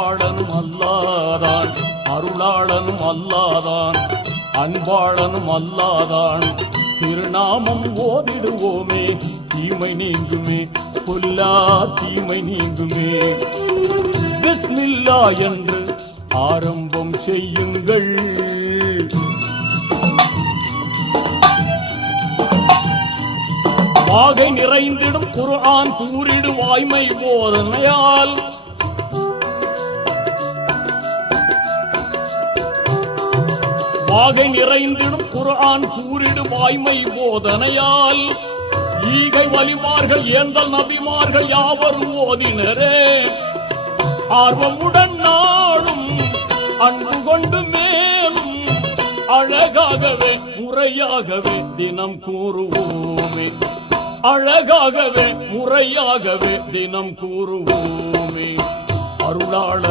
அருளாளனும் அல்லாதான், அருளாளனும் அல்லாதான், அன்பாளனும் அல்லாதான். திருநாமம் ஓதிடுவோமே, தீமை நீங்குமே, பொல்லா தீமை நீங்குமே. பிஸ்மில்லா என்று ஆரம்பம் செய்யுங்கள். வாகை நிறைந்திடும் குர்ஆன் கூறிடு வாய்மை போதனையால். வாகை நிறைந்திடும் குர்ஆன் கூறிடு வாய்மை போதனையால். ஈகை வலிமார்கள் ஏந்தல் நபிமார்கள் யாவரும் ஓதினரே. ஆர்வமுடன் நாளும் அன்பு கொண்டு மேலும் அழகாகவே முறையாகவே தினம் கூறுவோமே. அழகாகவே முறையாகவே தினம் கூறுவோமே. அருளாள